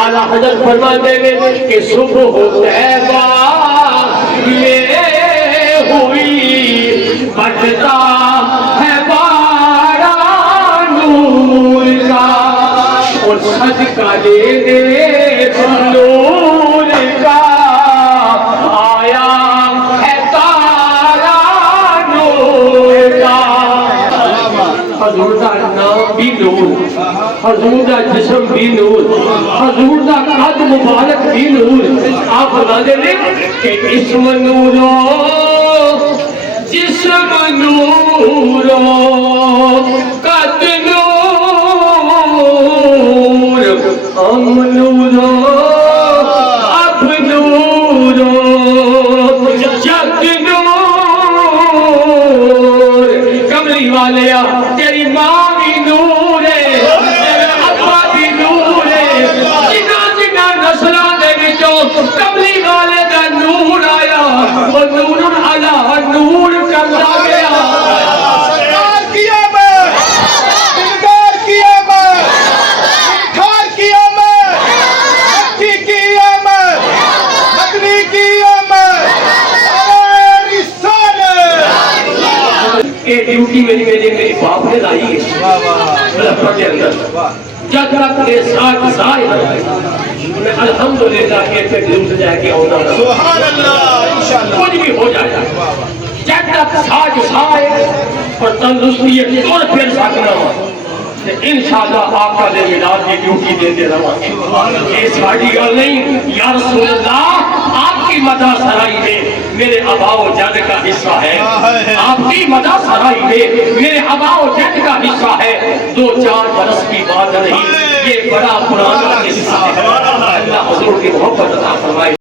اعلیٰ حضرت فرماتے ہیں کہ صبح طیبہ یہ ہوئی بجتا ہے باران نور کا اور صدقہ لے دے نور کا آیا ہے تارا نور کا حضور دا نام بھی نور حضور دا جسم بھی نور حضور دا قد مبارک بھی نور آپ بتا دیں کہ اسم نورو جسم نورو قد نور ہم نورو اب نورو جگ نور کملی والیا تیری ماں بھی نور ہے تیرے ابا بھی نور ہے جنہ نسلوں دے وچوں کملی والے دا نور آیا وہ نور علی نور کرتا گیا سرکار کی آمد دلدار کی آمد انکار کی آمد مکی کی آمد مدنی کی آمد سارے رسالت یہ ڈیوٹی میری باپ نے لائی ہے ملفہ کے اندر جب تک یہ ساتھ سائے میں الحمدللہ کہ پہ دل جائے کہ ہونا سبحان اللہ انشاءاللہ کچھ بھی ہو جائے جب تک ساتھ سائے اور تندرستی اور پھر ساکنا ہو انشاءاللہ آقا دے ملاد کی ڈیوٹی دیتے رہا یہ ساڑھی گل نہیں یا رسول اللہ آپ کی مدہ سرائی میں میرے آبا و جد کا حصہ ہے آپ کی مدہ سرائی میں میرے آبا و جد کا حصہ ہے 2-4 برس کی بات نہیں یہ بڑا پرانا حصہ ہے اللہ حضور کی محبت عطا فرمائے